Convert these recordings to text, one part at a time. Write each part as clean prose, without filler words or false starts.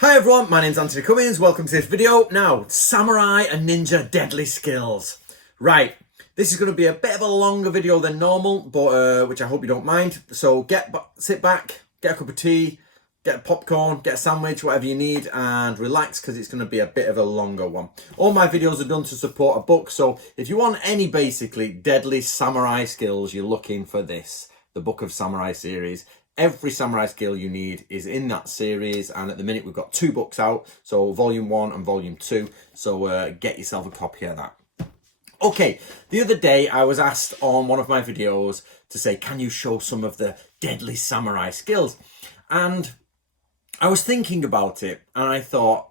Hi everyone, my name's Anthony Cummins, welcome to this video. Now, samurai and ninja deadly skills. Right, this is going to be a bit of a longer video than normal, but which I hope you don't mind. So sit back, get a cup of tea, get a popcorn, get a sandwich, whatever you need, and relax because it's going to be a bit of a longer one. All my videos are done to support a book, so if you want any basically deadly samurai skills, you're looking for this, the Book of Samurai series. Every samurai skill you need is in that series, and at the minute we've got 2 books out, so volume 1 and volume 2, so get yourself a copy of that. Okay, the other day I was asked on one of my videos to say, can you show some of the deadly samurai skills? And I was thinking about it, and I thought,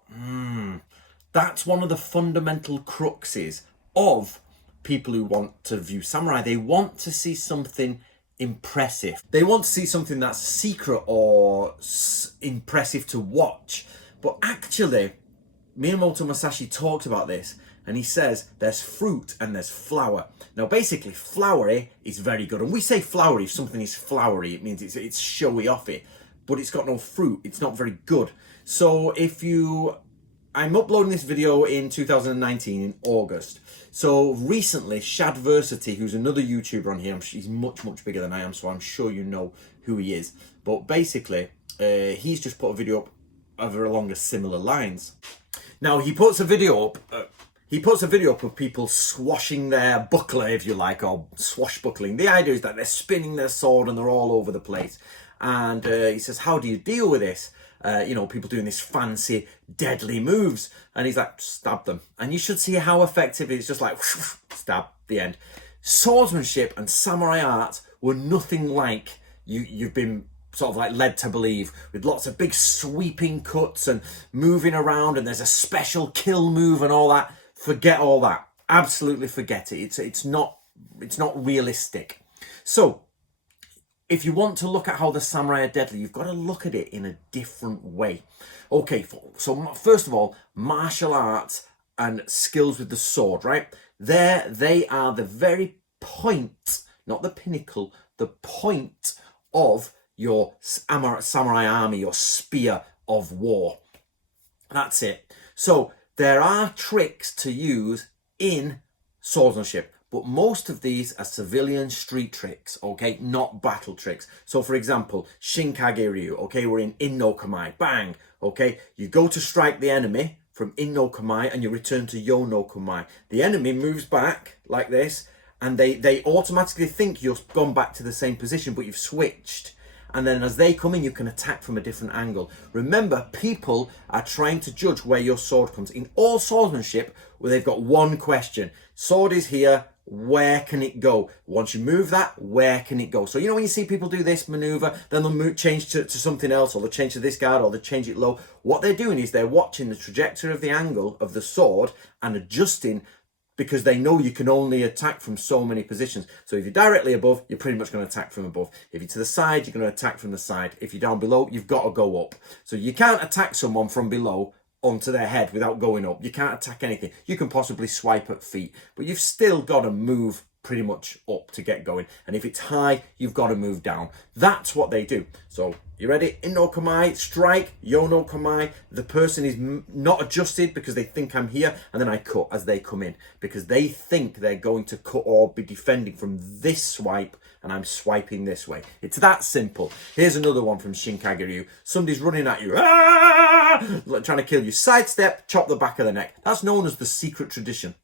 that's one of the fundamental cruxes of people who want to view samurai. They want to see something impressive. They want to see something that's secret or impressive to watch. But actually, Miyamoto Musashi talks about this, and he says there's fruit and there's flower. Now basically, flowery is very good, and we say flowery if something is flowery, it means it's showy offy, but it's got no fruit, it's not very good. So I'm uploading this video in 2019 in August. So recently, Shadversity, who's another YouTuber on here, he's much bigger than I am, so I'm sure you know who he is. But basically, he's just put a video up along similar lines. Now he puts a video up. Of people swashing their buckler, if you like, or swashbuckling. The idea is that they're spinning their sword and they're all over the place. And he says, how do you deal with this? People doing this fancy, deadly moves. And he's like, stab them. And you should see how effective it is. Just like, stab, the end. Swordsmanship and samurai art were nothing like you've been sort of like led to believe, with lots of big sweeping cuts and moving around, and there's a special kill move and all that. Forget all that. Absolutely forget it. It's not realistic. So, if you want to look at how the samurai are deadly, you've got to look at it in a different way. Okay, so first of all, martial arts and skills with the sword, right? They are the very point, not the pinnacle, the point of your samurai army, your spear of war. That's it. So there are tricks to use in swordsmanship, but most of these are civilian street tricks, okay, not battle tricks. So for example, Shinkage Ryu, okay, we're in no Kamae, bang, okay, you go to strike the enemy from in no Kamae and you return to yo no Kamae. The enemy moves back like this, and they automatically think you've gone back to the same position, but you've switched. And then as they come in, you can attack from a different angle. Remember, people are trying to judge where your sword comes. In all swordsmanship, where they've got one question. Sword is here, where can it go? Once you move that, where can it go? So, when you see people do this maneuver, then they'll change to something else, or they'll change to this guard, or they'll change it low. What they're doing is they're watching the trajectory of the angle of the sword and adjusting, because they know you can only attack from so many positions. So if you're directly above, you're pretty much going to attack from above. If you're to the side, you're going to attack from the side. If you're down below, you've got to go up. So you can't attack someone from below onto their head without going up. You can't attack anything. You can possibly swipe at feet, but you've still got to move pretty much up to get going. And if it's high, you've got to move down. That's what they do. So you ready? In no Kamae, strike, yo no Kamae. The person is not adjusted because they think I'm here, and then I cut as they come in, because they think they're going to cut or be defending from this swipe, and I'm swiping this way. It's that simple. Here's another one from Shinkage Ryu. Somebody's running at you, trying to kill you. Sidestep, chop the back of the neck. That's known as the secret tradition.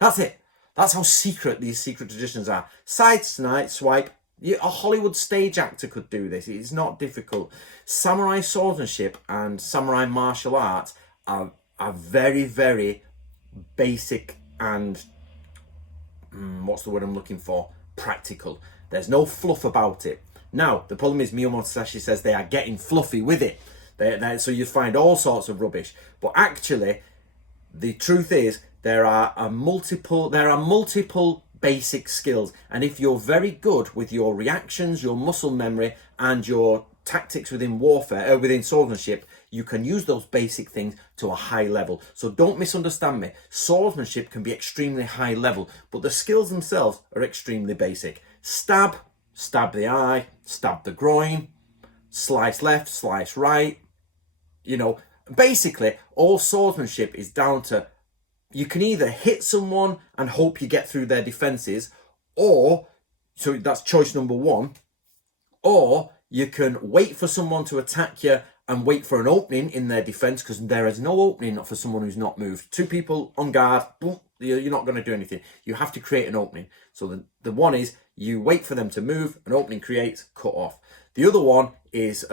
That's it. That's how secret these secret traditions are. Side swipe. A Hollywood stage actor could do this. It's not difficult. Samurai swordsmanship and samurai martial arts are very, very basic and, what's the word I'm looking for? Practical. There's no fluff about it. Now, the problem is Miyamoto Musashi says they are getting fluffy with it. So you find all sorts of rubbish. But actually, the truth is, there are multiple basic skills, and if you're very good with your reactions, your muscle memory, and your tactics within warfare, within swordsmanship, you can use those basic things to a high level. So don't misunderstand me. Swordsmanship can be extremely high level, but the skills themselves are extremely basic. Stab the eye, stab the groin, slice left, slice right, Basically, all swordsmanship is down to, you can either hit someone and hope you get through their defenses, or, so that's choice number one, or you can wait for someone to attack you and wait for an opening in their defense, because there is no opening for someone who's not moved. Two people on guard, boom, you're not going to do anything. You have to create an opening. So the one is you wait for them to move, an opening creates, cut off. The other one is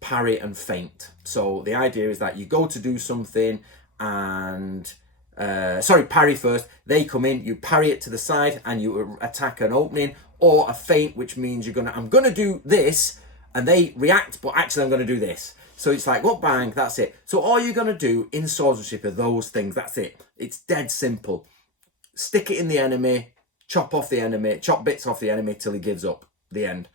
parry and feint. So the idea is that you go to do something and parry first, they come in, you parry it to the side and you attack an opening, or a feint, which means I'm gonna do this, and they react, but actually I'm gonna do this. So it's like, well, bang, that's it. So all you're gonna do in swordsmanship are those things, that's it. It's dead simple. Stick it in the enemy, chop bits off the enemy till he gives up, the end.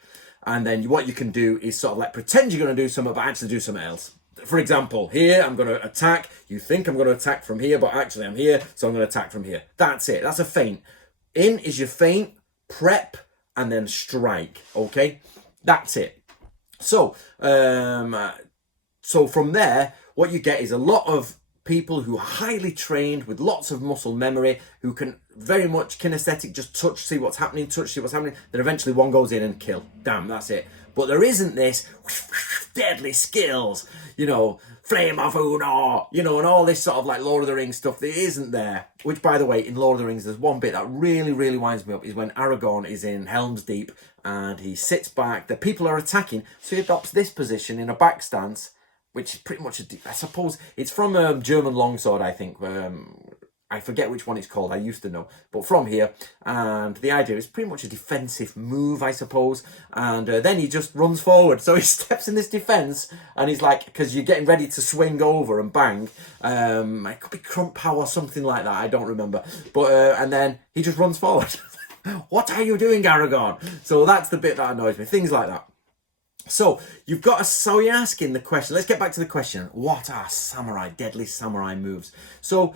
And then what you can do is sort of like pretend you're gonna do something, but actually do something else. For example, here I'm going to attack. You think I'm going to attack from here, but actually I'm here, so I'm going to attack from here. That's it. That's a feint. In is your feint, prep, and then strike. Okay, that's it. So, so from there, what you get is a lot of people who are highly trained with lots of muscle memory, who can very much kinesthetic, just touch, see what's happening, touch, see what's happening. Then eventually one goes in and kill. Damn, that's it. But there isn't this deadly skills, you know, flame of Uno, you know, and all this sort of like Lord of the Rings stuff that isn't there. Which, by the way, in Lord of the Rings, there's one bit that really, really winds me up, is when Aragorn is in Helm's Deep and he sits back, the people are attacking, so he adopts this position in a back stance, which is pretty much, I suppose, it's from German longsword, I think. I forget which one it's called, I used to know, but from here, and the idea is pretty much a defensive move, I suppose, and then he just runs forward, so he steps in this defense, and he's like, because you're getting ready to swing over and bang, it could be crump power or something like that, I don't remember, but, and then he just runs forward. What are you doing, Aragorn? So that's the bit that annoys me, things like that. So you've got so you're asking the question, let's get back to the question, what are deadly samurai moves? So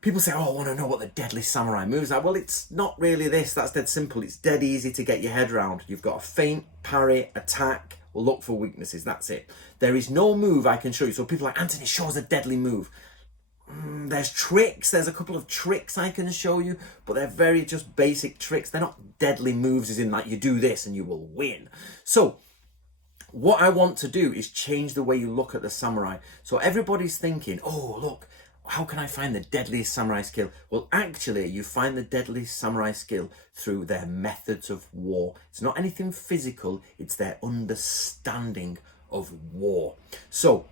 people say, oh, I want to know what the deadly samurai moves are. Well, it's not really this. That's dead simple. It's dead easy to get your head around. You've got a feint, parry, attack, or look for weaknesses. That's it. There is no move I can show you. So people are like, Anthony, show us a deadly move. There's tricks. There's a couple of tricks I can show you, but they're very just basic tricks. They're not deadly moves as in like you do this and you will win. So what I want to do is change the way you look at the samurai. So everybody's thinking, oh, look, how can I find the deadliest samurai skill? Well, actually, you find the deadliest samurai skill through their methods of war. It's not anything physical, it's their understanding of war. So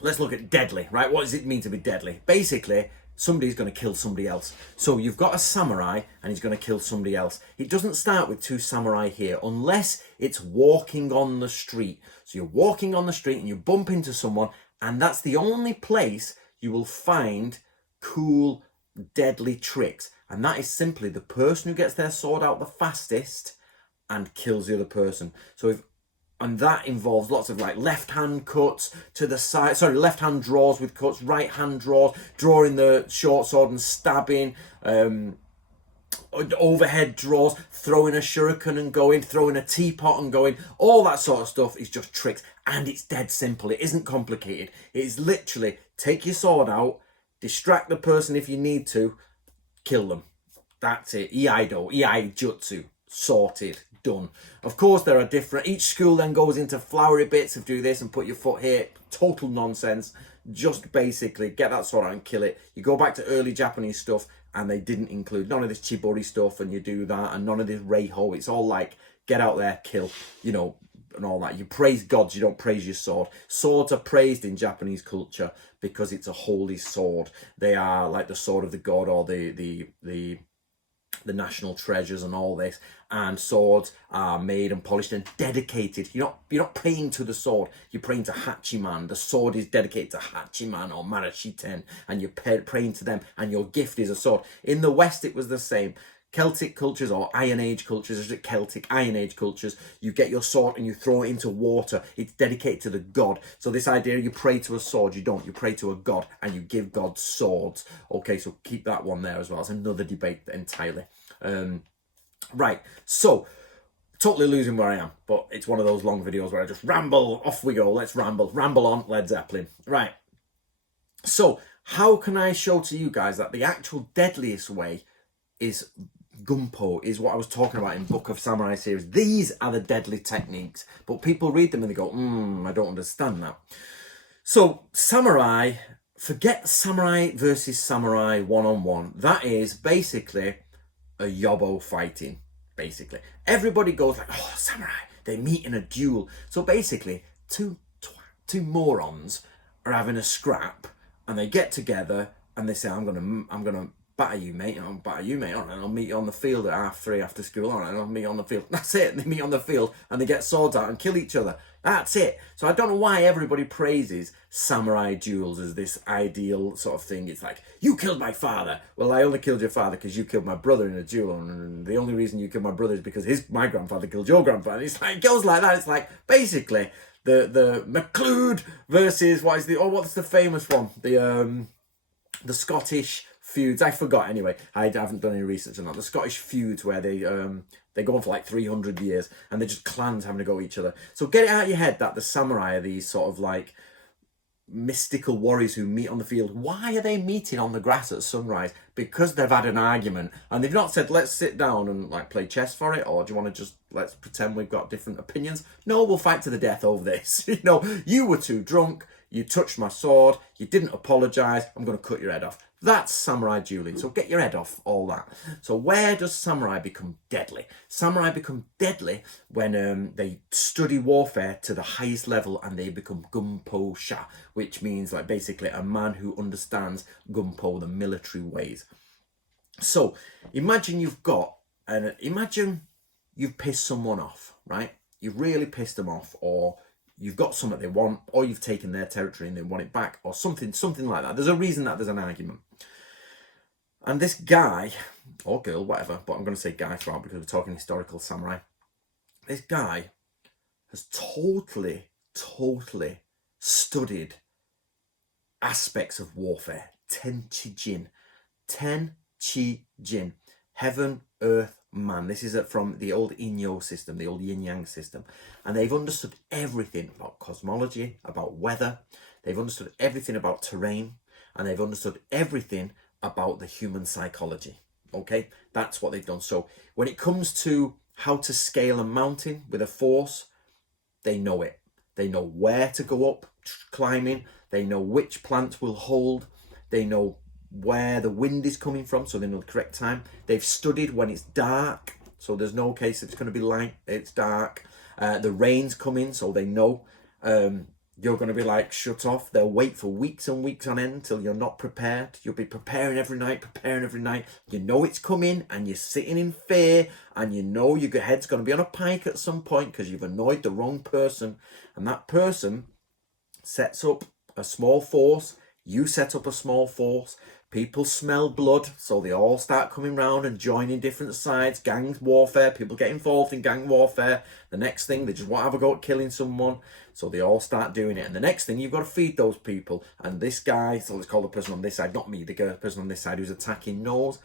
let's look at deadly, right? What does it mean to be deadly? Basically, somebody's going to kill somebody else. So you've got a samurai and he's going to kill somebody else. It doesn't start with two samurai here unless it's walking on the street. So you're walking on the street and you bump into someone, and that's the only place you will find cool, deadly tricks. And that is simply the person who gets their sword out the fastest and kills the other person. And that involves lots of like left hand cuts to the side, left hand draws with cuts, right hand draws, drawing the short sword and stabbing, overhead draws, throwing a shuriken and going, throwing a teapot and going, all that sort of stuff is just tricks. And it's dead simple. It isn't complicated. It is literally take your sword out, distract the person if you need to, kill them. That's it. Iaido, Iaijutsu, sorted, done. Of course, there are different, each school then goes into flowery bits of do this and put your foot here. Total nonsense. Just basically get that sword out and kill it. You go back to early Japanese stuff and they didn't include none of this chibori stuff and you do that and none of this reiho. It's all like, get out there, kill, you know, and all that. You praise gods, you don't praise your sword. Swords are praised in Japanese culture because it's a holy sword. They are like the sword of the god or the national treasures and all this. And swords are made and polished and dedicated. You're not praying to the sword, you're praying to Hachiman. The sword is dedicated to Hachiman or Marashiten, and you're praying to them, and your gift is a sword. In the West, it was the same. Celtic cultures or Iron Age cultures, Celtic Iron Age cultures, you get your sword and you throw it into water. It's dedicated to the god. So this idea, you pray to a sword, you don't. You pray to a god and you give God swords. Okay, so keep that one there as well. It's another debate entirely. Right, so totally losing where I am, but it's one of those long videos where I just ramble. Off we go. Let's ramble on Led Zeppelin. Right. So how can I show to you guys that the actual deadliest way is Gunpo, is what I was talking about in Book of Samurai series. These are the deadly techniques, but people read them and they go, I don't understand that. So samurai, forget samurai versus samurai one-on-one. That is basically a yobo fighting, basically. Everybody goes like, oh, samurai, they meet in a duel. So basically, two morons are having a scrap and they get together and they say, I'm gonna batter you, mate. I'll batter you, mate. All right, I'll meet you on the field at 3:30 after school. All right, I'll meet you on the field. That's it. They meet on the field and they get swords out and kill each other. That's it. So I don't know why everybody praises samurai duels as this ideal sort of thing. It's like, you killed my father. Well, I only killed your father because you killed my brother in a duel. And the only reason you killed my brother is because my grandfather killed your grandfather. It's like, it goes like that. It's like, basically, the McLeod versus, what's the famous one? The Scottish feuds. I forgot anyway. I haven't done any research on that. The Scottish feuds where they go on for like 300 years and they're just clans having to go at each other. So get it out of your head that the samurai are these sort of like mystical warriors who meet on the field. Why are they meeting on the grass at sunrise? Because they've had an argument and they've not said, let's sit down and like play chess for it, or do you want to just let's pretend we've got different opinions? No, we'll fight to the death over this. You were too drunk, you touched my sword, you didn't apologize, I'm going to cut your head off. That's samurai dueling. So get your head off all that. So where does samurai become deadly? Samurai become deadly when they study warfare to the highest level and they become gunpo sha, which means like basically a man who understands gunpo, the military ways. So imagine you've pissed someone off, right? You've really pissed them off, or you've got something they want, or you've taken their territory and they want it back, or something like that. There's a reason that there's an argument. And this guy, or girl, whatever, but I'm going to say guy throughout because we're talking historical samurai. This guy has totally studied aspects of warfare. Tenchi Jin. Heaven, earth, man. This is from the old Inyo system, the old yin-yang system. And they've understood everything about cosmology, about weather. They've understood everything about terrain. And they've understood everything about the human psychology. Okay? That's what they've done. So when it comes to how to scale a mountain with a force, they know it. They know where to go up climbing. They know which plants will hold. They know where the wind is coming from, so they know the correct time. They've studied when it's dark, so there's no case it's going to be light, it's dark. The rain's coming, so they know you're going to be like shut off. They'll wait for weeks and weeks on end till you're not prepared. You'll be preparing every night. You know it's coming and you're sitting in fear and you know your head's going to be on a pike at some point because you've annoyed the wrong person, and that person sets up a small force. You set up a small force. People smell blood, so they all start coming round and joining different sides. Gang warfare, people get involved in gang warfare. The next thing, they just want to have a go at killing someone, so they all start doing it. And the next thing, you've got to feed those people. And this guy, so let's call the person on this side, not me, the person on this side who's attacking, knows.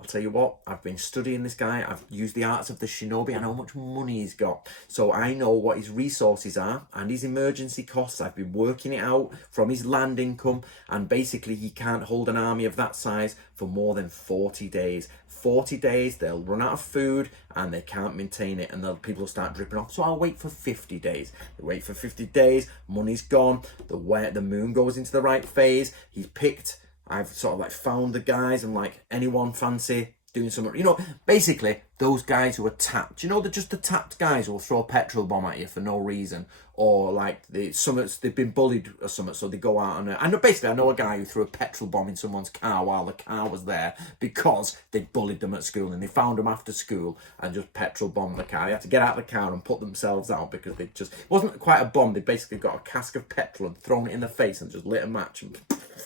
I'll tell you what, I've been studying this guy. I've used the arts of the shinobi. I know how much money he's got. So I know what his resources are and his emergency costs. I've been working it out from his land income. And basically, he can't hold an army of that size for more than 40 days. 40 days, they'll run out of food and they can't maintain it. And the people will start dripping off. So I'll wait for 50 days. They wait for 50 days. Money's gone. The moon goes into the right phase. He's picked... I've sort of like found the guys and like, anyone fancy doing something, basically those guys who are tapped, they're just the tapped guys who will throw a petrol bomb at you for no reason, or like they've been bullied or something, so they go out and I know a guy who threw a petrol bomb in someone's car while the car was there because they bullied them at school, and they found them after school and just petrol bombed the car. They had to get out of the car and put themselves out because it wasn't quite a bomb. They basically got a cask of petrol and thrown it in the face and just lit a match and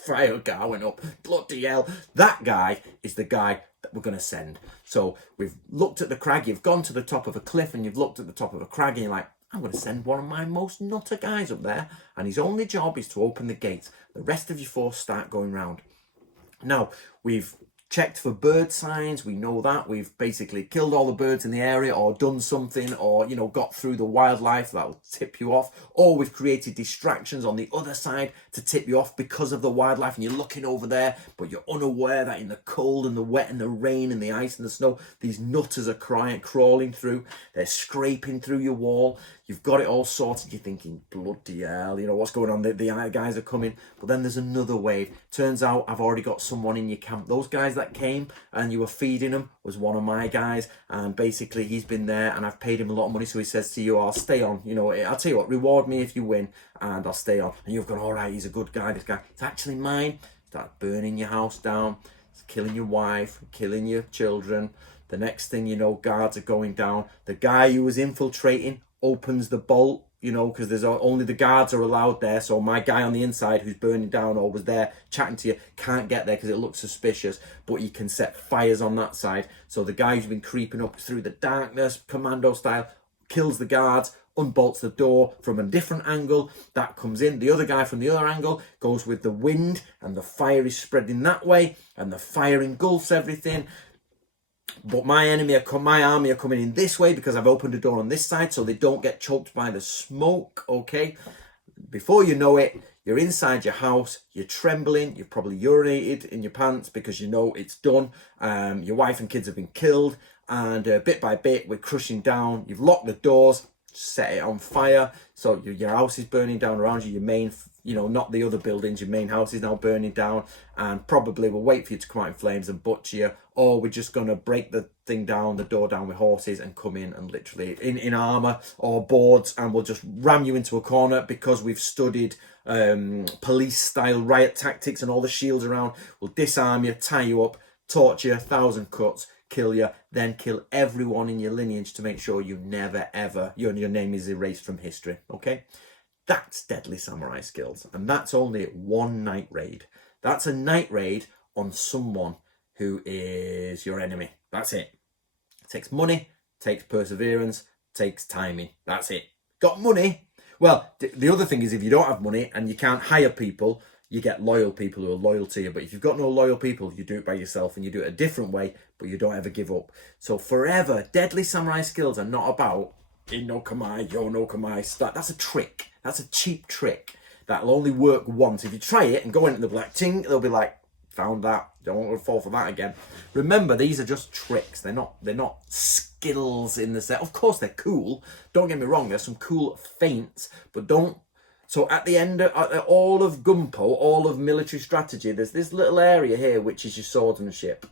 fire car went up. Bloody hell. That guy is the guy that we're going to send. So we've looked at the crag. You've gone to the top of a cliff and you've looked at the top of a crag and you're like, I'm going to send one of my most nutter guys up there, and his only job is to open the gates. The rest of your force start going round. Now, we've checked for bird signs. We know that we've basically killed all the birds in the area, or done something, or got through the wildlife that'll tip you off, or we've created distractions on the other side to tip you off because of the wildlife, and you're looking over there but you're unaware that in the cold and the wet and the rain and the ice and the snow, these nutters are crawling through, they're scraping through your wall. You've got it all sorted. You're thinking, bloody hell, what's going on? The guys are coming. But then there's another wave. Turns out I've already got someone in your camp. Those guys that came and you were feeding them was one of my guys. And basically he's been there and I've paid him a lot of money. So he says to you, I'll stay on. I'll tell you what, reward me if you win and I'll stay on. And you've gone, all right, he's a good guy, this guy. It's actually mine. Start burning your house down. It's killing your wife, killing your children. The next thing you know, guards are going down. The guy who was infiltrating opens the bolt, because there's only the guards are allowed there. So my guy on the inside who's burning down or was there chatting to you can't get there because it looks suspicious, but you can set fires on that side. So the guy who's been creeping up through the darkness, commando style, kills the guards, unbolts the door from a different angle. That comes in. The other guy from the other angle goes with the wind and the fire is spreading that way and the fire engulfs everything. But my army are coming in this way because I've opened a door on this side so they don't get choked by the smoke, okay? Before you know it, you're inside your house, you're trembling, you've probably urinated in your pants because it's done. Your wife and kids have been killed, and bit by bit, we're crushing down. You've locked the doors, set it on fire, so your house is burning down around you. Your main, not the other buildings, your main house is now burning down, and probably we'll wait for you to come out in flames and butcher you, or we're just going to break the thing down, the door down with horses and come in and literally in armor or boards, and we'll just ram you into a corner because we've studied police style riot tactics and all the shields around. We'll disarm you, tie you up, torture you, 1,000 cuts, kill you, then kill everyone in your lineage to make sure you never ever your name is erased from history. Okay, that's Deadly Samurai Skills, and that's only one night raid. That's a night raid on someone who is your enemy. That's it. It takes money, takes perseverance, takes timing. That's it. Got money? Well, the other thing is, if you don't have money and you can't hire people, you get loyal people who are loyal to you. But if you've got no loyal people, you do it by yourself and you do it a different way, but you don't ever give up. So forever, Deadly Samurai Skills are not about in no kamae, yo no kamae. That's a trick. That's a cheap trick. That'll only work once. If you try it and go in and they'll be like, ting, they'll be like, found that. Don't want to fall for that again. Remember, these are just tricks. They're not skills in the set. Of course, they're cool. Don't get me wrong. There's some cool feints, but don't. So at the end of all of Gunpo, all of military strategy, there's this little area here which is your swordsmanship.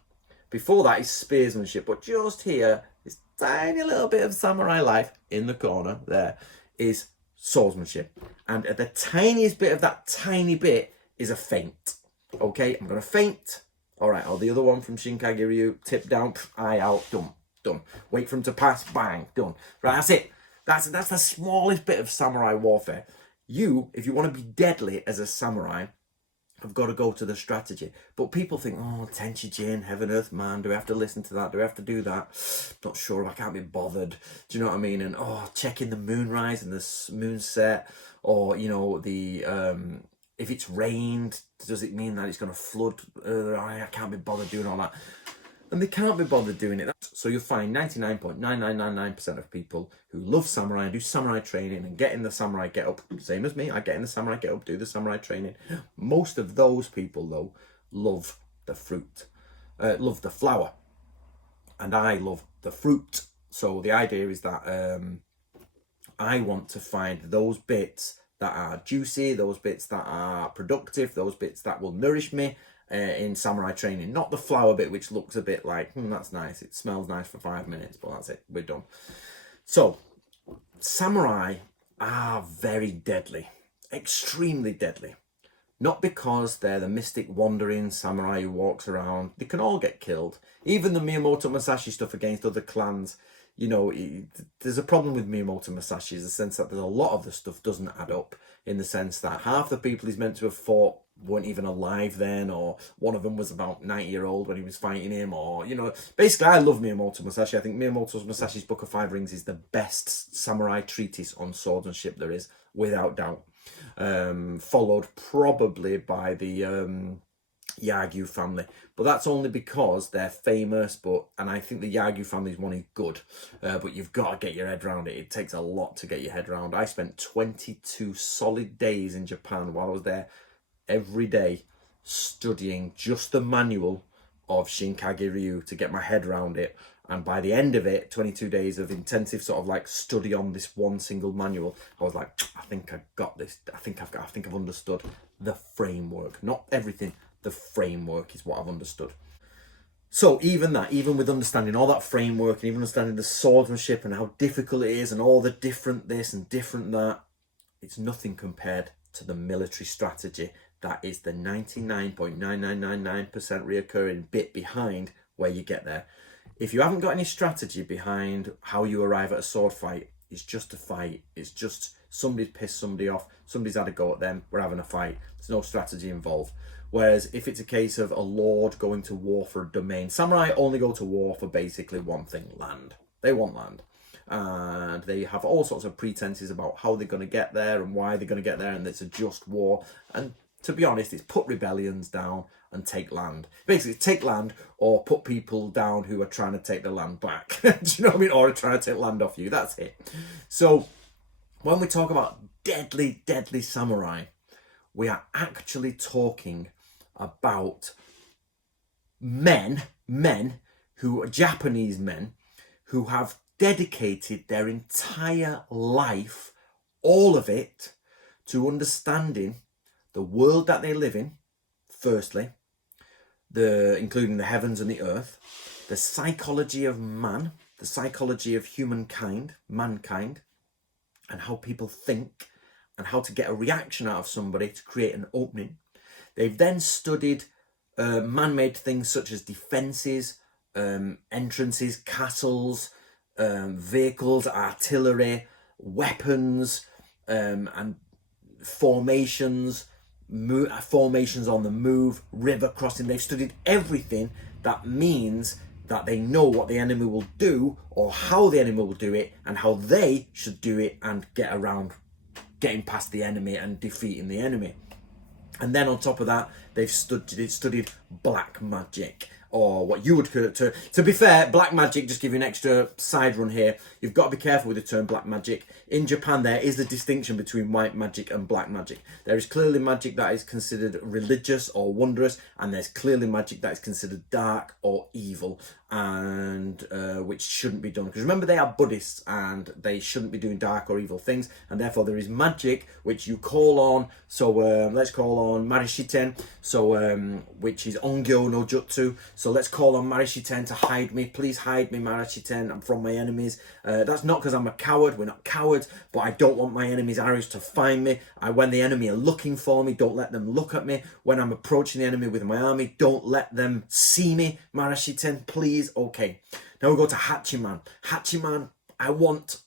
Before that is spearsmanship, but just here, this tiny little bit of samurai life in the corner there is swordsmanship. And at the tiniest bit of that tiny bit is a feint. Okay, I'm going to feint. All right, or the other one from Shinkage Ryu, tip down, eye out, done. Wait for him to pass, bang, done. Right, that's it. That's the smallest bit of samurai warfare. You, if you want to be deadly as a samurai, have got to go to the strategy. But people think, oh, Tenchi Jin, Heaven Earth Man, do we have to listen to that? Do we have to do that? Not sure, I can't be bothered. Do you know what I mean? And, checking the moonrise and the moon set, or, if it's rained, does it mean that it's going to flood? I can't be bothered doing all that. And they can't be bothered doing it. So you'll find 99.9999% of people who love samurai and do samurai training and get in the samurai get-up, same as me, I get in the samurai get-up, do the samurai training. Most of those people, though, love the fruit, love the flower. And I love the fruit. So the idea is that I want to find those bits that are juicy, those bits that are productive, those bits that will nourish me in samurai training. Not the flower bit, which looks a bit like, that's nice, it smells nice for 5 minutes, but that's it, we're done. So, samurai are very deadly, extremely deadly. Not because they're the mystic wandering samurai who walks around. They can all get killed. Even the Miyamoto Musashi stuff against other clans, there's a problem with Miyamoto Musashi in the sense that there's a lot of the stuff doesn't add up, in the sense that half the people he's meant to have fought weren't even alive then, or one of them was about 90-year-old when he was fighting him, or, basically I love Miyamoto Musashi. I think Miyamoto Musashi's Book of Five Rings is the best samurai treatise on swordsmanship there is, without doubt. Followed probably by the Yagyu family, but that's only because they're famous. And I think the Yagyu family's one is good, but you've got to get your head around it. It takes a lot to get your head around. I spent 22 solid days in Japan while I was there, every day studying just the manual of Shinkage Ryu to get my head around it. And by the end of it, 22 days of intensive sort of like study on this one single manual, I was like, I think I got this. I think I've understood the framework, not everything. The framework is what I've understood. So even with understanding all that framework and even understanding the swordsmanship and how difficult it is and all the different this and different that, it's nothing compared to the military strategy that is the 99.9999% reoccurring bit behind where you get there. If you haven't got any strategy behind how you arrive at a sword fight, it's just a fight. It's just somebody's pissed somebody off, somebody's had a go at them, we're having a fight. There's no strategy involved. Whereas if it's a case of a lord going to war for a domain, samurai only go to war for basically one thing, land. They want land. And they have all sorts of pretenses about how they're going to get there and why they're going to get there, and it's a just war. And to be honest, it's put rebellions down and take land. Basically, take land or put people down who are trying to take the land back. Do you know what I mean? Or are trying to take land off you. That's it. So when we talk about deadly, deadly samurai, we are actually talking about men who are Japanese men who have dedicated their entire life, all of it, to understanding the world that they live in, firstly, including the heavens and the earth, the psychology of man, the psychology of humankind, mankind, and how people think, and how to get a reaction out of somebody to create an opening. They've then studied man-made things such as defences, entrances, castles, vehicles, artillery, weapons, and formations, formations on the move, river crossing. They've studied everything that means that they know what the enemy will do or how the enemy will do it and how they should do it and get around getting past the enemy and defeating the enemy. And then on top of that, they've studied black magic, or what you would to be fair, black magic, just give you an extra side run here. You've got to be careful with the term black magic. In Japan, there is a distinction between white magic and black magic. There is clearly magic that is considered religious or wondrous, and there's clearly magic that is considered dark or evil, and which shouldn't be done. Because remember, they are Buddhists, and they shouldn't be doing dark or evil things, and therefore there is magic which you call on. So let's call on Marishiten, which is Ongyo no Jutsu. So let's call on Marishiten to hide me. Please hide me, Marishiten. I'm from my enemies. That's not because I'm a coward. We're not cowards, but I don't want my enemies' arrows to find me. When the enemy are looking for me, don't let them look at me. When I'm approaching the enemy with my army, don't let them see me, Marishiten, please. Okay. Now we go to Hachiman. Hachiman, I want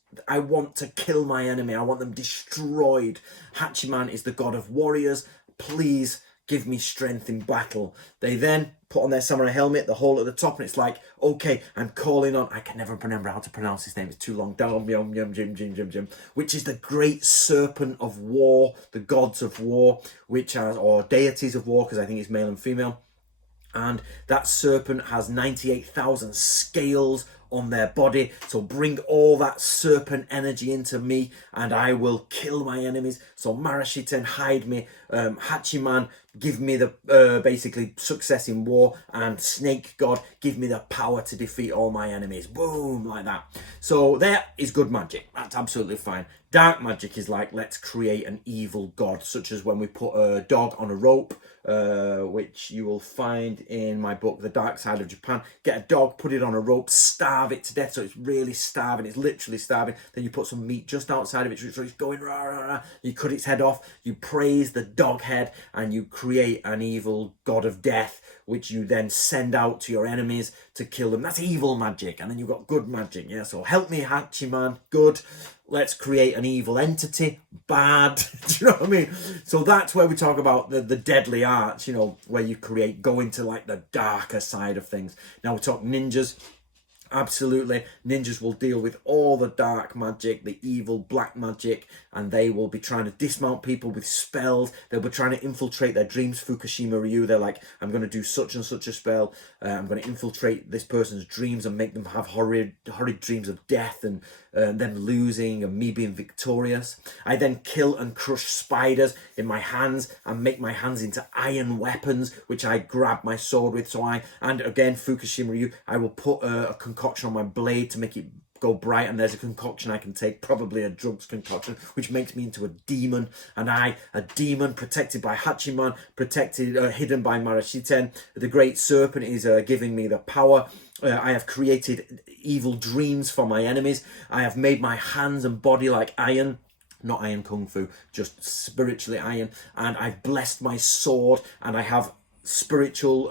to kill my enemy. I want them destroyed. Hachiman is the god of warriors. Please give me strength in battle. They then put on their samurai helmet, the hole at the top, and it's like, okay, I'm calling on, I can never remember how to pronounce his name, it's too long, Jim, which is the great serpent of war, the gods of war, or deities of war, because I think it's male and female. And that serpent has 98,000 scales on their body. So bring all that serpent energy into me and I will kill my enemies. So Marashiten, hide me. Hachiman, give me the basically success in war. And Snake God, give me the power to defeat all my enemies. Boom, like that. So that is good magic. That's absolutely fine. Dark magic is like, let's create an evil god, such as when we put a dog on a rope, which you will find in my book, The Dark Side of Japan. Get a dog, put it on a rope, starve it to death, so it's really starving, it's literally starving. Then you put some meat just outside of it, so it's going rah, rah, rah. You cut its head off, you praise the dog head, and you create an evil god of death, which you then send out to your enemies to kill them. That's evil magic. And then you've got good magic, yeah? So help me, Hachiman, good. Let's create an evil entity, bad. Do you know what I mean? So that's where we talk about the deadly arts, you know, where you go into like the darker side of things. Now we talk ninjas. Absolutely. Ninjas will deal with all the dark magic, the evil black magic, and they will be trying to dismount people with spells. They'll be trying to infiltrate their dreams. Fukushima Ryu, they're like, I'm going to do such and such a spell. I'm going to infiltrate this person's dreams and make them have horrid dreams of death and them losing and me being victorious. I then kill and crush spiders in my hands and make my hands into iron weapons, which I grab my sword with. And again, Fukushima Ryu, I will put a concoction on my blade to make it go bright, and there's a concoction I can take, probably a drugs concoction, which makes me into a demon. And a demon protected by Hachiman, hidden by Marashiten. The great serpent is giving me the power. I have created evil dreams for my enemies. I have made my hands and body like iron. Not iron kung fu, just spiritually iron. And I've blessed my sword, and I have spiritual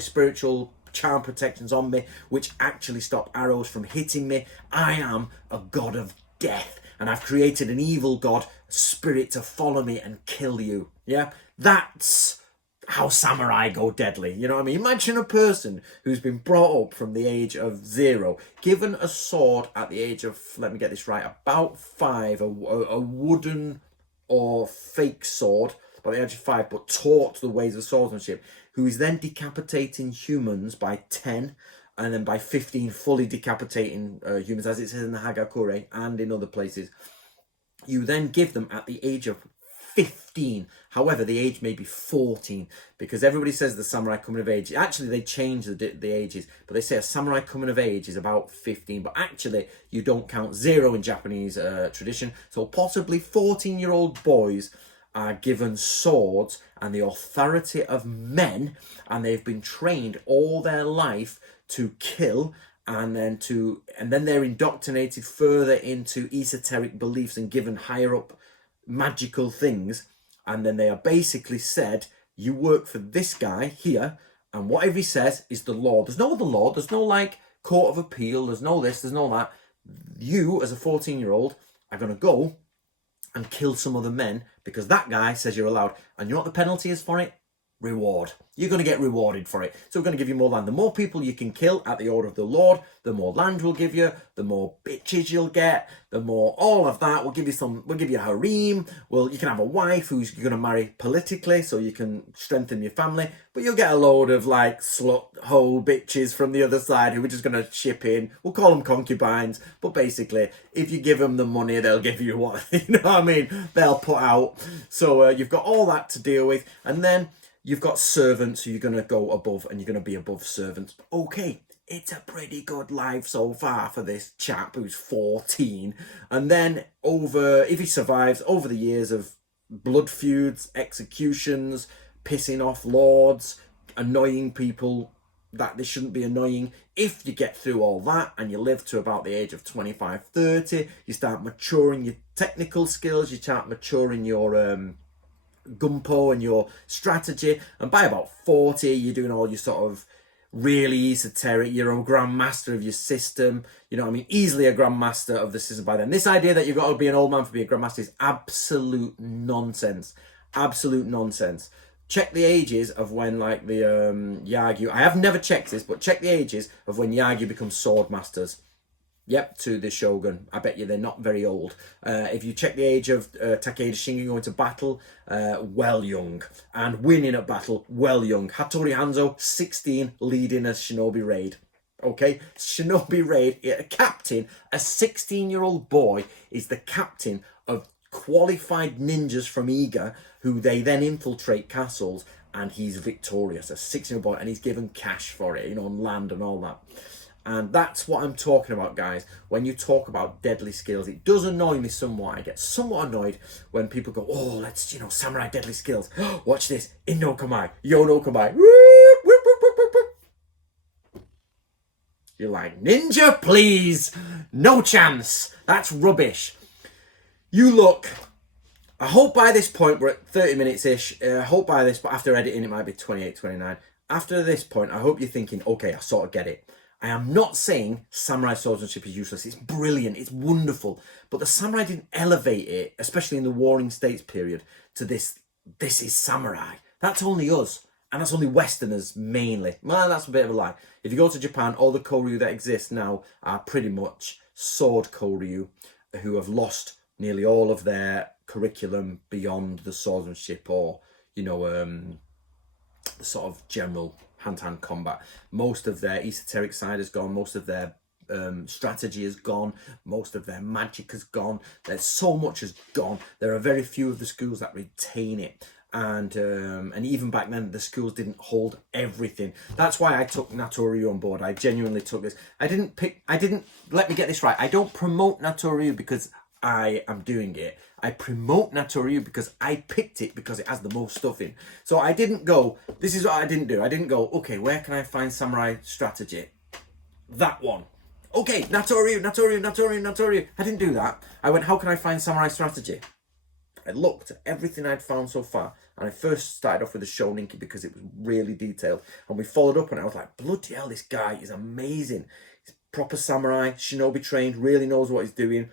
spiritual charm protections on me, which actually stop arrows from hitting me. I am a god of death, and I've created an evil god spirit to follow me and kill you. Yeah, that's how samurai go deadly. You know what I mean? Imagine a person who's been brought up from the age of 0, given a sword at the age of, let me get this right, about 5, a wooden or fake sword by the age of 5, but taught the ways of swordsmanship, who is then decapitating humans by 10, and then by 15 fully decapitating humans, as it says in the Hagakure and in other places. You then give them at the age of 15. However, the age may be 14, because everybody says the samurai coming of age. Actually, they change the ages, but they say a samurai coming of age is about 15. But actually, you don't count 0 in Japanese tradition. So possibly 14-year-old boys are given swords and the authority of men, and they've been trained all their life to kill, and then they're indoctrinated further into esoteric beliefs and given higher up magical things, and then they are basically said, you work for this guy here, and whatever he says is the law. There's no other law. There's no like court of appeal. There's no this, there's no that. You as a 14-year-old are going to go and kill some other men because that guy says you're allowed. And you know what the penalty is for it? Reward. You're going to get rewarded for it. So we're going to give you more land. The more people you can kill at the order of the Lord, the more land we'll give you, the more bitches you'll get, the more all of that. We'll give you a harem. Well, you can have a wife who's you're going to marry politically so you can strengthen your family, but you'll get a load of like slut hoe bitches from the other side who are just going to ship in. We'll call them concubines, but basically if you give them the money, they'll give you what, you know what I mean? They'll put out. So you've got all that to deal with. And then you've got servants who you're going to go above, and you're going to be above servants. Okay, it's a pretty good life so far for this chap who's 14. And then if he survives over the years of blood feuds, executions, pissing off lords, annoying people that they shouldn't be annoying, if you get through all that and you live to about the age of 25, 30, you start maturing your technical skills, you start maturing your Gumpo and your strategy, and by about 40 you're doing all your sort of really esoteric, you're a grandmaster of your system, you know what I mean, easily a grandmaster of the system by then. This idea that you've got to be an old man to be a grandmaster is absolute nonsense. Check the ages of when like the Yagyu, I have never checked this, but check the ages of when Yagyu becomes sword masters. Yep, to the Shogun. I bet you they're not very old. If you check the age of Takeda Shingen going to battle, well young. And winning at battle, well young. Hattori Hanzo, 16, leading a shinobi raid. Okay, shinobi raid, a captain, a 16-year-old boy is the captain of qualified ninjas from Iga, who they then infiltrate castles, and he's victorious, a 16-year-old boy, and he's given cash for it, you know, on land and all that. And that's what I'm talking about, guys. When you talk about deadly skills, it does annoy me somewhat. I get somewhat annoyed when people go, oh, let's, samurai deadly skills. Watch this. In no Kamai. Yo no Kamai. You're like, ninja, please. No chance. That's rubbish. You look. I hope by this point, we're at 30 minutes-ish. I hope by this, but after editing, it might be 28, 29. After this point, I hope you're thinking, okay, I sort of get it. I am not saying samurai swordsmanship is useless. It's brilliant. It's wonderful. But the samurai didn't elevate it, especially in the Warring States period, to this is samurai. That's only us. And that's only Westerners mainly. Well, that's a bit of a lie. If you go to Japan, all the Koryu that exist now are pretty much sword Koryu who have lost nearly all of their curriculum beyond the swordsmanship or, you know, sort of general hand-to-hand combat. Most of their esoteric side is gone. Most of their strategy is gone. Most of their magic has gone. There's so much has gone. There are very few of the schools that retain it. And even back then, the schools didn't hold everything. That's why I took Natori Ryu on board. I genuinely took this. Let me get this right. I don't promote Natori Ryu because I am doing it. I promote Natori Ryu because I picked it because it has the most stuff in. So I didn't go, this is what I didn't do. I didn't go, okay, where can I find samurai strategy? That one. Okay, Natori Ryu. I didn't do that. I went, how can I find samurai strategy? I looked at everything I'd found so far, and I first started off with the Shoninki because it was really detailed, and we followed up, and I was like, bloody hell, this guy is amazing. He's proper samurai, shinobi trained, really knows what he's doing,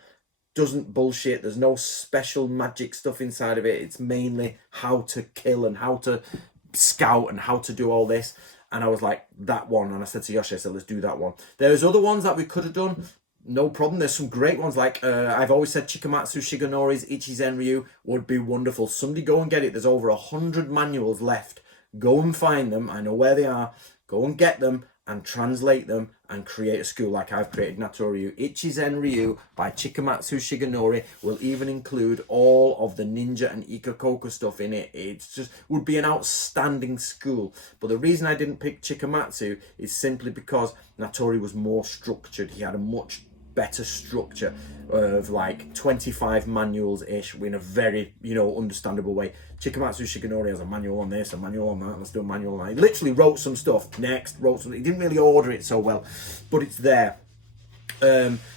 doesn't bullshit, there's no special magic stuff inside of it, it's mainly how to kill and how to scout and how to do all this. And I was like, that one, and I said to Yoshi, I said, let's do that one. There's other ones that we could have done, no problem. There's some great ones, like I've always said Chikamatsu Shigenori's Ichizen Ryu would be wonderful. Somebody go and get it. There's over 100 manuals left. Go and find them. I know where they are. Go and get them and translate them and create a school like I've created Natori Ryu. Ichizen Ryu by Chikamatsu Shigenori will even include all of the ninja and ikakoku stuff in it. It's just would be an outstanding school. But the reason I didn't pick Chikamatsu is simply because Natori was more structured. He had a much better structure of like 25 manuals ish in a very, you know, understandable way. Chikamatsu Shigenori has a manual on this, a manual on that, let's do a manual on that. He literally wrote some stuff, next, wrote something. He didn't really order it so well, but it's there.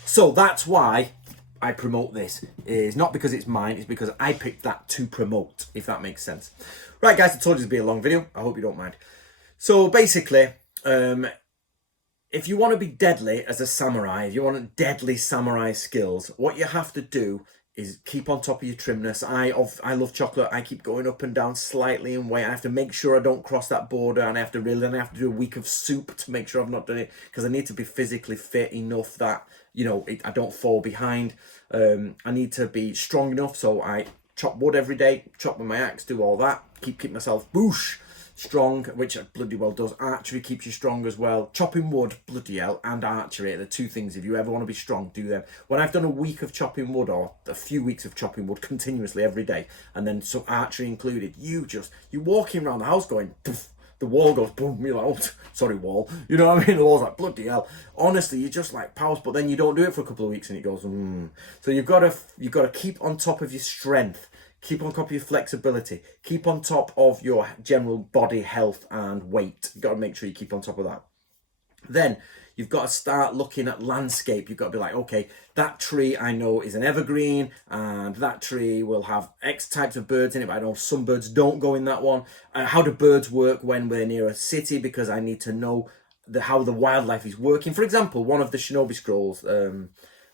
So that's why I promote this. It's not because it's mine, it's because I picked that to promote, if that makes sense. Right guys, I told you it'd be a long video, I hope you don't mind. So basically, if you want to be deadly as a samurai, if you want deadly samurai skills, what you have to do is keep on top of your trimness. I love chocolate. I keep going up and down slightly in weight. I have to make sure I don't cross that border, and I have to do a week of soup to make sure I've not done it, because I need to be physically fit enough that, you know, I don't fall behind. I need to be strong enough, so I chop wood every day, chop with my axe, do all that, keep myself boosh strong, which bloody well does. Archery keeps you strong as well. Chopping wood, bloody hell, and archery are the two things. If you ever want to be strong, do them. When I've done a week of chopping wood, or a few weeks of chopping wood continuously every day, and then some archery included, you're walking around the house going, poof, the wall goes boom, you're like, oh, sorry wall, you know what I mean? The wall's like, bloody hell. Honestly, you're just like powers, but then you don't do it for a couple of weeks and it goes, So you've got to keep on top of your strength. Keep on top of your flexibility. Keep on top of your general body health and weight. You've got to make sure you keep on top of that. Then you've got to start looking at landscape. You've got to be like, okay, that tree I know is an evergreen, and that tree will have X types of birds in it, but I know some birds don't go in that one. How do birds work when we're near a city? Because I need to know how the wildlife is working. For example, one of the Shinobi Scrolls,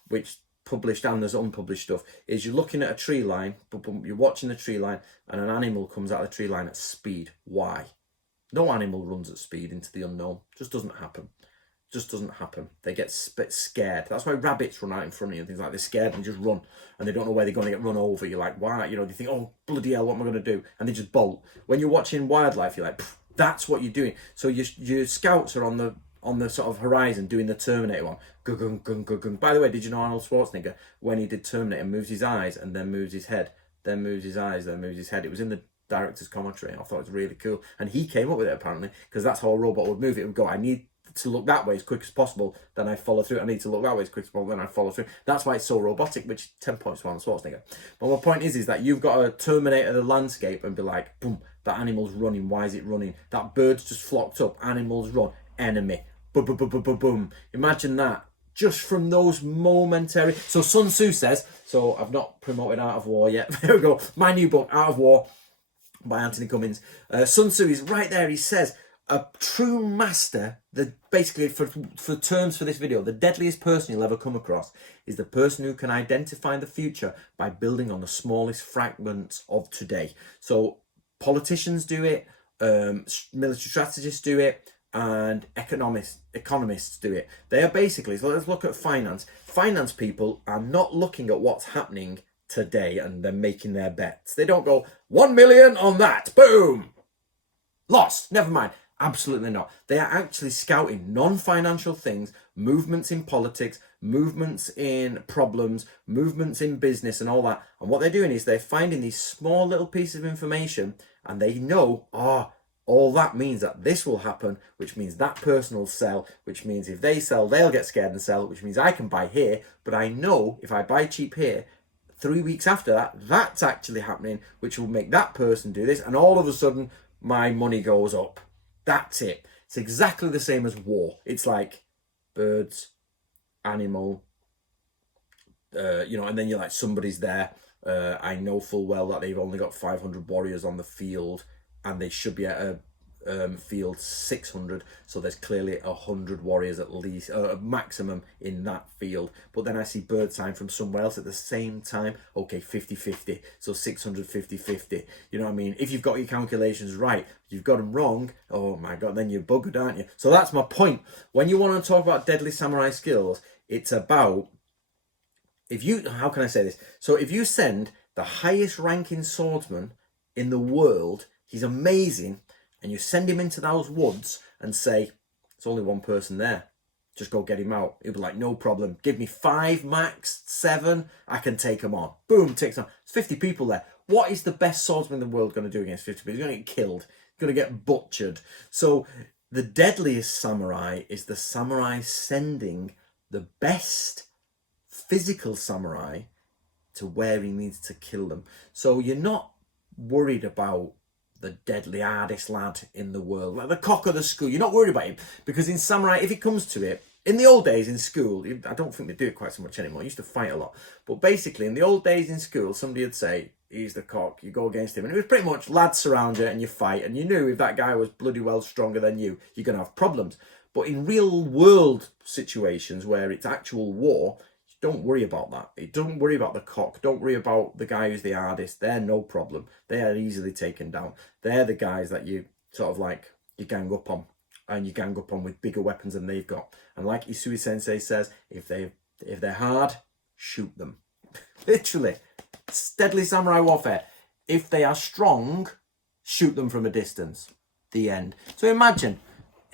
which published and there's unpublished stuff, is you're looking at a tree line, but you're watching the tree line, and an animal comes out of the tree line at speed. Why? No animal runs at speed into the unknown. Just doesn't happen. Just doesn't happen. They get scared. That's why rabbits run out in front of you and things like that. They're scared and just run, and they don't know where they're going to get run over. You're like, why? You know, you think, oh bloody hell, what am I going to do? And they just bolt. When you're watching wildlife, you're like, that's what you're doing. So your scouts are on the sort of horizon doing the Terminator one. Gung, gung, gung, gung. By the way, did you know Arnold Schwarzenegger, when he did Terminator, moves his eyes and then moves his head, then moves his eyes, then moves his head? It was in the director's commentary. I thought it was really cool. And he came up with it apparently, because that's how a robot would move. It would go, I need to look that way as quick as possible, then I follow through. I need to look that way as quick as possible, then I follow through. That's why it's so robotic, which 10 points to Arnold Schwarzenegger. But my point is that you've got to Terminator the landscape and be like, boom, that animal's running. Why is it running? That bird's just flocked up. Animals run. Enemy. Boom, boom, boom, boom, boom, boom. Imagine that. Just from those momentary... So Sun Tzu says, so I've not promoted Art of War yet. There we go. My new book, Art of War, by Anthony Cummins. Sun Tzu is right there. He says, a true master, basically for terms for this video, the deadliest person you'll ever come across is the person who can identify the future by building on the smallest fragments of today. So politicians do it. military strategists do it, and economists do it. They are basically, so let's look at finance. Finance people are not looking at what's happening today and they're making their bets. They don't go 1 million on that, boom, lost, never mind. Absolutely not. They are actually scouting non-financial things, movements in politics, movements in problems, movements in business and all that. And what they're doing is they're finding these small little pieces of information and they know, all that means that this will happen, which means that person will sell, which means if they sell, they'll get scared and sell, which means I can buy here. But I know if I buy cheap here, 3 weeks after that, that's actually happening, which will make that person do this. And all of a sudden, my money goes up. That's it. It's exactly the same as war. It's like birds, animal, and then you're like, somebody's there. I know full well that they've only got 500 warriors on the field and they should be at a field 600. So there's clearly 100 warriors at least, maximum in that field. But then I see bird sign from somewhere else at the same time. Okay, 50-50. So 600, 50-50. You know what I mean? If you've got your calculations right, you've got them wrong, oh my God, then you're buggered, aren't you? So that's my point. When you want to talk about deadly samurai skills, it's about, how can I say this? So if you send the highest ranking swordsman in the world, he's amazing, and you send him into those woods and say, there's only one person there, just go get him out. He'll be like, no problem. Give me 5 max, 7, I can take him on. Boom, takes on. There's 50 people there. What is the best swordsman in the world going to do against 50 people? He's going to get killed. He's going to get butchered. So the deadliest samurai is the samurai sending the best physical samurai to where he needs to kill them. So you're not worried about the deadly hardest lad in the world, like the cock of the school. You're not worried about him, because in samurai, if it comes to it, in the old days in school, I don't think they do it quite so much anymore. I used to fight a lot, but basically in the old days in school, somebody would say, he's the cock, you go against him, and it was pretty much lads surround you and you fight, and you knew if that guy was bloody well stronger than you, you're going to have problems. But in real world situations where it's actual war, don't worry about that. Don't worry about the cock. Don't worry about the guy who's the hardest. They're no problem. They are easily taken down. They're the guys that you sort of like, you gang up on. And you gang up on with bigger weapons than they've got. And like Isui Sensei says, if they're hard, shoot them. Literally. It's deadly samurai warfare. If they are strong, shoot them from a distance. The end. So imagine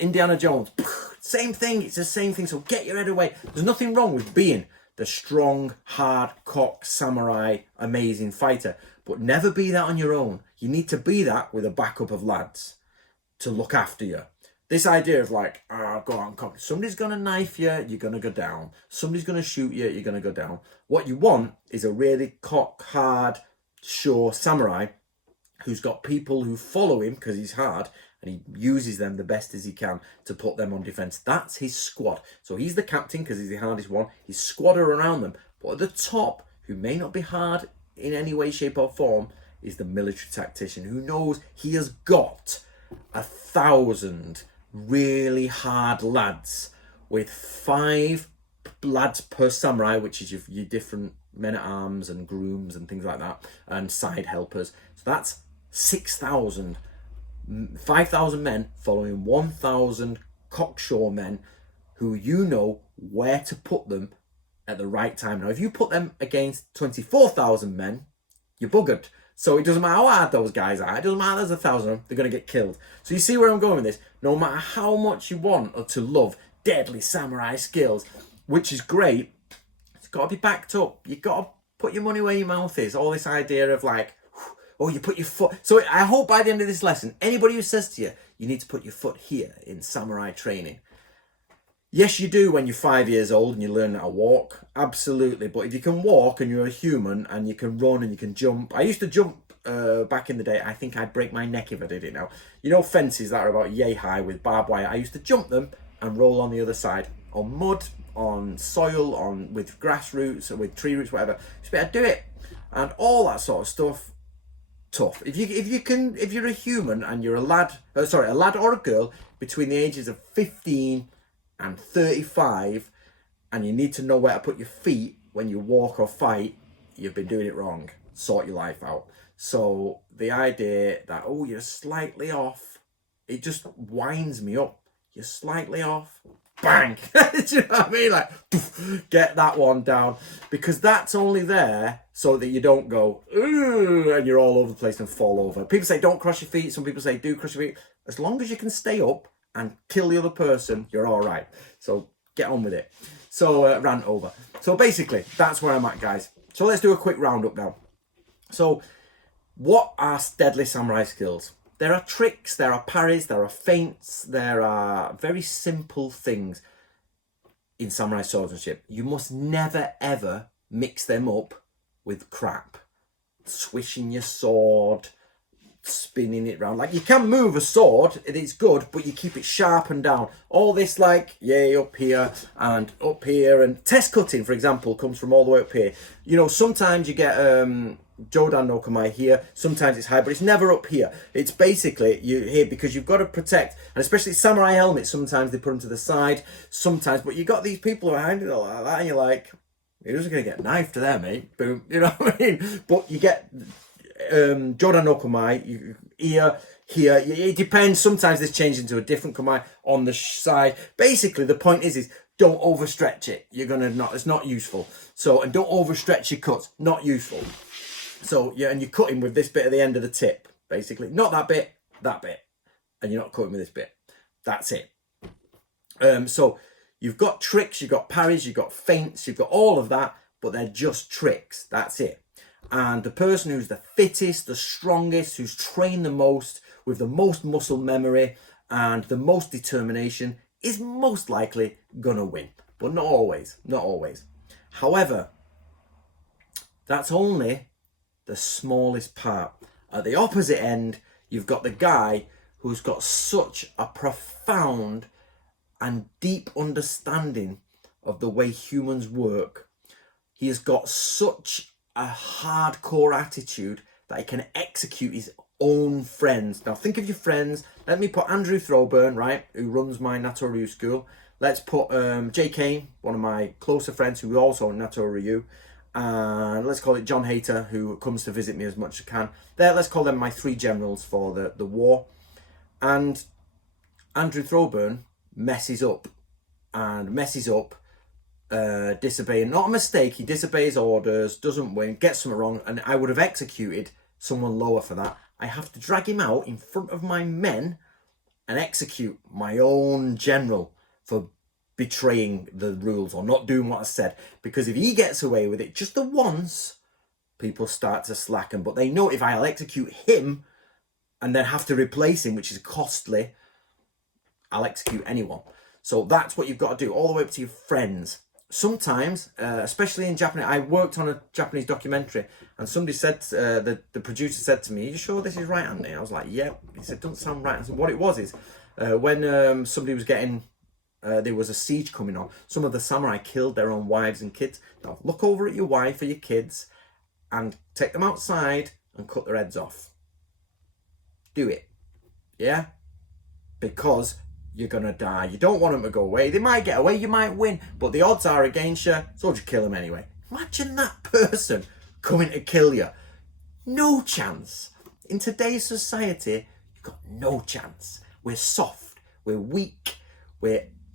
Indiana Jones. Same thing. It's the same thing. So get your head away. There's nothing wrong with being the strong, hard, cock, samurai, amazing fighter. But never be that on your own. You need to be that with a backup of lads to look after you. This idea of like, go on, cock. Somebody's going to knife you, you're going to go down. Somebody's going to shoot you, you're going to go down. What you want is a really cock, hard, sure samurai who's got people who follow him because he's hard, and he uses them the best as he can to put them on defense. That's his squad. So he's the captain because he's the hardest one. His squad are around them. But at the top, who may not be hard in any way, shape or form, is the military tactician who knows he has got 1,000 really hard lads with 5 lads per samurai, which is your different men-at-arms and grooms and things like that, and side helpers. So that's 6,000. 5,000 men following 1,000 cocksure men who you know where to put them at the right time. Now, if you put them against 24,000 men, you're buggered. So it doesn't matter how hard those guys are. It doesn't matter there's 1,000 of them. They're going to get killed. So you see where I'm going with this? No matter how much you want or to love deadly samurai skills, which is great, it's got to be backed up. You've got to put your money where your mouth is. All this idea of like, oh, you put your foot. So I hope by the end of this lesson, anybody who says to you, you need to put your foot here in samurai training. Yes, you do when you're 5 years old and you learn how to walk. Absolutely. But if you can walk and you're a human and you can run and you can jump. I used to jump back in the day. I think I'd break my neck if I did it now. You know fences that are about yay high with barbed wire. I used to jump them and roll on the other side. On mud, on soil, with grass roots, or with tree roots, whatever. Just be able to do it. And all that sort of stuff. Tough. If you're a human and you're a lad or a girl between the ages of 15 and 35, and you need to know where to put your feet when you walk or fight, you've been doing it wrong. Sort your life out. So the idea that, oh, you're slightly off, it just winds me up. You're slightly off, bang. Do you know what I mean? Like, poof, get that one down, because that's only there so that you don't go, ooh, and you're all over the place and fall over. People say don't cross your feet. Some people say do cross your feet. As long as you can stay up and kill the other person, you're all right. So get on with it. So rant over. So basically, that's where I'm at, guys. So let's do a quick roundup now. So what are deadly samurai skills? There are tricks, there are parries, there are feints, there are very simple things in samurai swordsmanship. You must never ever mix them up with crap. Swishing your sword, spinning it round. Like, you can move a sword, it's good, but you keep it sharp and down. All this, like, yay, up here and up here. And test cutting, for example, comes from all the way up here. You know, sometimes you get Jodan no Kamae here, sometimes it's high, but it's never up here. It's basically you here because you've got to protect, and especially samurai helmets, sometimes they put them to the side, sometimes, but you got these people behind it like that, and you're like, you're just going to get knifed to there, mate. Boom, you know what I mean? But you get Jodan no Kamae, here, it depends. Sometimes this changes into a different Kamae on the side. Basically, the point is don't overstretch it. You're going to not, it's not useful. So, and don't overstretch your cuts, not useful. So, yeah, and you're cutting with this bit at the end of the tip, basically. Not that bit, and you're not cutting with this bit. That's it. So, you've got tricks, you've got parries, you've got feints, you've got all of that, but they're just tricks. That's it. And the person who's the fittest, the strongest, who's trained the most, with the most muscle memory and the most determination, is most likely gonna win. But not always, not always. However, that's only the smallest part. At the opposite end, you've got the guy who's got such a profound and deep understanding of the way humans work. He has got such a hardcore attitude that he can execute his own friends. Now think of your friends. Let me put Andrew Throwburn, right, who runs my Natori Ryu school. Let's put Jay Kane, one of my closer friends who also Natori Ryu. And let's call it John Hater, who comes to visit me as much as can. There, let's call them my three generals for the war. And Andrew Throwburn messes up disobeying, not a mistake, he disobeys orders, doesn't win, gets something wrong, and I would have executed someone lower for that. I have to drag him out in front of my men and execute my own general for betraying the rules or not doing what I said. Because if he gets away with it just the once, people start to slacken. But they know if I'll execute him and then have to replace him, which is costly, I'll execute anyone. So that's what you've got to do, all the way up to your friends. Sometimes, especially in Japanese, I worked on a Japanese documentary, and somebody said, the producer said to me, "Are you sure this is right, Andy?" I was like, "Yeah." He said, "Doesn't sound right." I said, what it was is, when somebody was getting, there was a siege coming on, some of the samurai killed their own wives and kids. Now, look over at your wife or your kids, and take them outside and cut their heads off. Do it. Yeah? Because you're gonna die. You don't want them to go away. They might get away, you might win, but the odds are against you, so just kill them anyway. Imagine that person coming to kill you. No chance. In today's society, you've got no chance. We're soft, we're weak,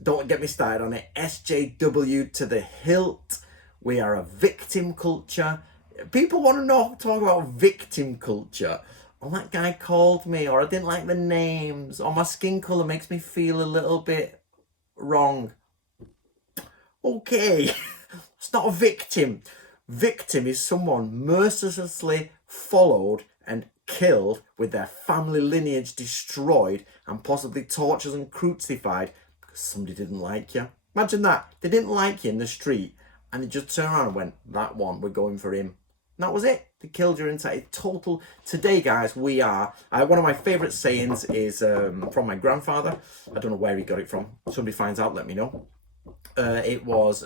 don't get me started on it, SJW to the hilt. We are a victim culture. People want to talk about victim culture. Oh, that guy called me, or I didn't like the names, or my skin colour makes me feel a little bit wrong. Okay, it's not a victim. Victim is someone mercilessly followed and killed with their family lineage destroyed and possibly tortured and crucified because somebody didn't like you. Imagine that. They didn't like you in the street and they just turned around and went, that one, we're going for him. And that was it. They killed your entire total. Today, guys, we are. One of my favourite sayings is from my grandfather. I don't know where he got it from. Somebody finds out, let me know. It was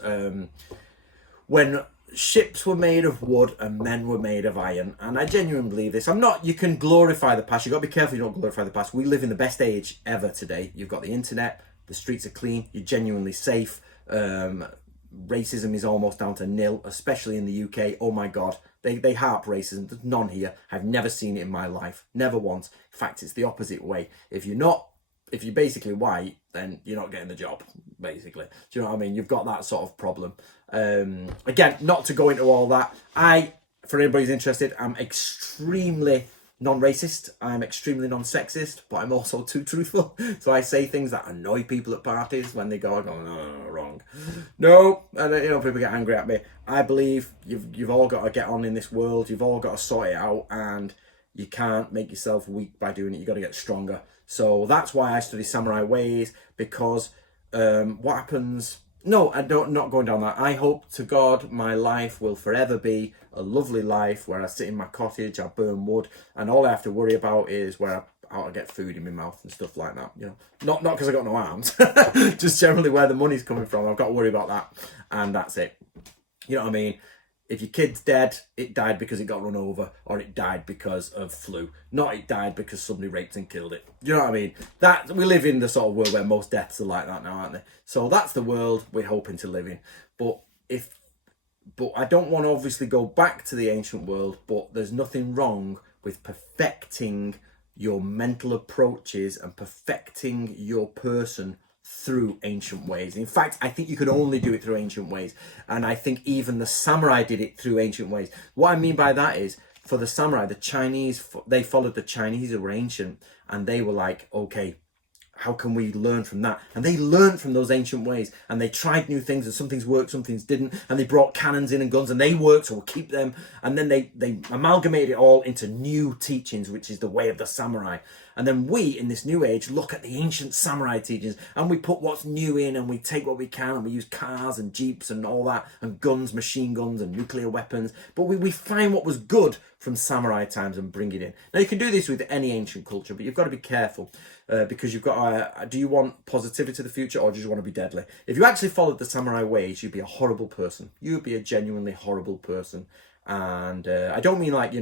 when ships were made of wood and men were made of iron. And I genuinely believe this. You can glorify the past. You've got to be careful you don't glorify the past. We live in the best age ever today. You've got the internet. The streets are clean. You're genuinely safe. Racism is almost down to nil, especially in the UK. Oh my God. They harp racism. There's none here. I've never seen it in my life. Never once. In fact, it's the opposite way. If you're not if you're basically white, then you're not getting the job, basically. Do you know what I mean? You've got that sort of problem. Again, not to go into all that. For anybody who's interested, I'm extremely non-racist. I'm extremely non-sexist, but I'm also too truthful. So I say things that annoy people at parties when they go, no, wrong. No, and people get angry at me. I believe you've all got to get on in this world. You've all got to sort it out, and you can't make yourself weak by doing it. You've got to get stronger. So that's why I study samurai ways, because what happens... No, not going down that. I hope to God my life will forever be a lovely life where I sit in my cottage, I burn wood, and all I have to worry about is how to get food in my mouth and stuff like that. Not because I got no arms, just generally where the money's coming from. I've got to worry about that, and that's it. You know what I mean? If your kid's dead, it died because it got run over, or it died because of flu. Not it died because somebody raped and killed it. You know what I mean? We live in the sort of world where most deaths are like that now, aren't they? So that's the world we're hoping to live in. But I don't want to obviously go back to the ancient world, but there's nothing wrong with perfecting your mental approaches and perfecting your person through ancient ways. In fact, I think you could only do it through ancient ways. And I think even the samurai did it through ancient ways. What I mean by that is, for the samurai, the Chinese, they followed the Chinese who were ancient, and they were like, okay, how can we learn from that? And they learned from those ancient ways, and they tried new things, and some things worked, some things didn't, and they brought cannons in and guns, and they worked, so we'll keep them. And then they amalgamated it all into new teachings, which is the way of the samurai. And then we, in this new age, look at the ancient samurai teachings, and we put what's new in, and we take what we can, and we use cars and jeeps and all that, and guns, machine guns and nuclear weapons. But we find what was good from samurai times and bring it in. Now, you can do this with any ancient culture, but you've got to be careful, because you've got do you want positivity to the future, or do you just want to be deadly? If you actually followed the samurai ways, you'd be a horrible person. You would be a genuinely horrible person. And I don't mean like,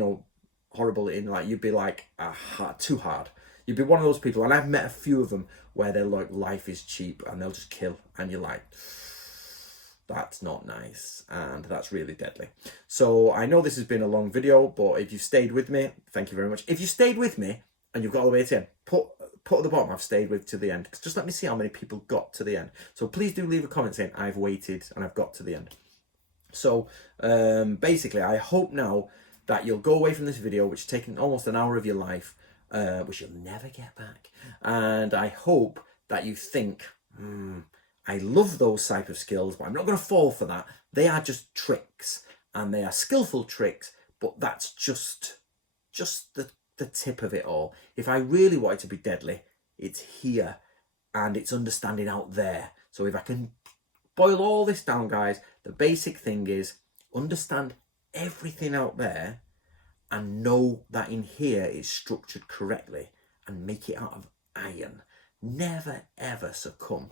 horrible in like, you'd be like too hard. You'd be one of those people, and I've met a few of them where they're like, life is cheap, and they'll just kill, and you're like, that's not nice, and that's really deadly. So I know this has been a long video, but if you've stayed with me, thank you very much. If you stayed with me and you've got all the way to the end, put at the bottom, I've stayed with to the end. Just let me see how many people got to the end. So please do leave a comment saying I've waited and I've got to the end. So basically, I hope now that you'll go away from this video, which has taken almost an hour of your life, which you'll never get back. And I hope that you think, I love those type of skills, but I'm not going to fall for that. They are just tricks, and they are skillful tricks, but that's just the tip of it all. If I really want it to be deadly, it's here, and it's understanding out there. So if I can boil all this down, guys, the basic thing is understand everything out there, and know that in here it's structured correctly, and make it out of iron. Never ever succumb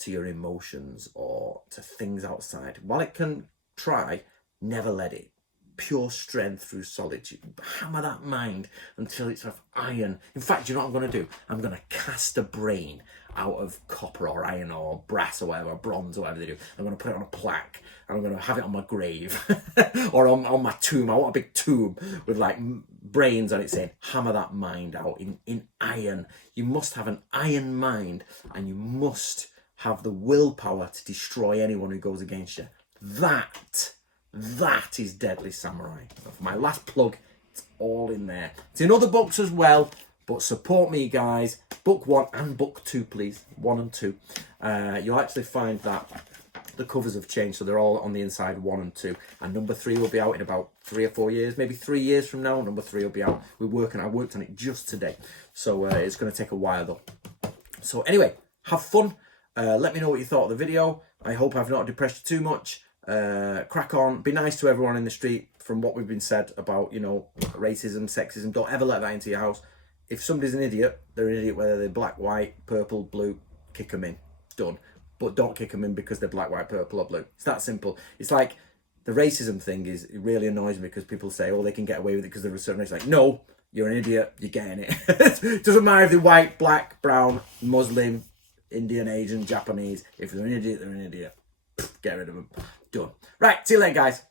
to your emotions or to things outside. While it can try, never let it. Pure strength through solitude. Hammer that mind until it's of iron. In fact, you know what I'm going to do? I'm going to cast a brain out of copper or iron or brass or whatever, bronze or whatever they do. I'm going to put it on a plaque, and I'm going to have it on my grave or on my tomb. I want a big tomb with like brains on it saying, hammer that mind out in iron. You must have an iron mind, and you must have the willpower to destroy anyone who goes against you. That is Deadly Samurai. For my last plug, it's all in there. It's in other books as well, but support me, guys. Book 1 and book 2, please. 1 and 2. You'll actually find that the covers have changed, so they're all on the inside, 1 and 2. And number 3 will be out in about 3 or 4 years, maybe 3 years from now. Number 3 will be out. I worked on it just today, so it's going to take a while though. So anyway, have fun. Let me know what you thought of the video. I hope I've not depressed you too much. Crack on, be nice to everyone in the street. From what we've been said about, racism, sexism, don't ever let that into your house. If somebody's an idiot, they're an idiot whether they're black, white, purple, blue. Kick them in, done. But don't kick them in because they're black, white, purple or blue. It's that simple. It's like the racism thing it really annoys me, because people say, oh, they can get away with it because they're a certain race. Like, no, you're an idiot, you're getting it. It doesn't matter if they're white, black, brown, Muslim, Indian, Asian, Japanese. If they're an idiot, they're an idiot. Get rid of them. Done. Right, see you later, guys.